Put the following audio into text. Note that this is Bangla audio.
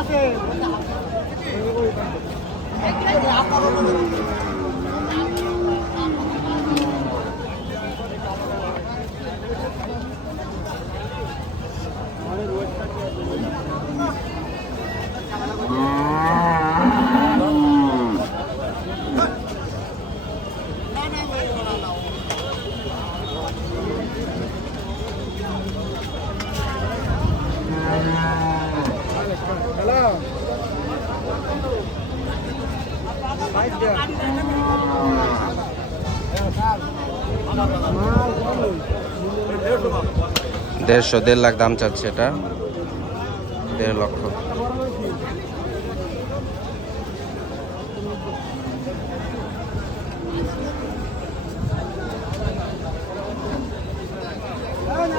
আছে। দেড়শো দেড় লাখ দাম চাচ্ছে এটা। দেড় লক্ষ।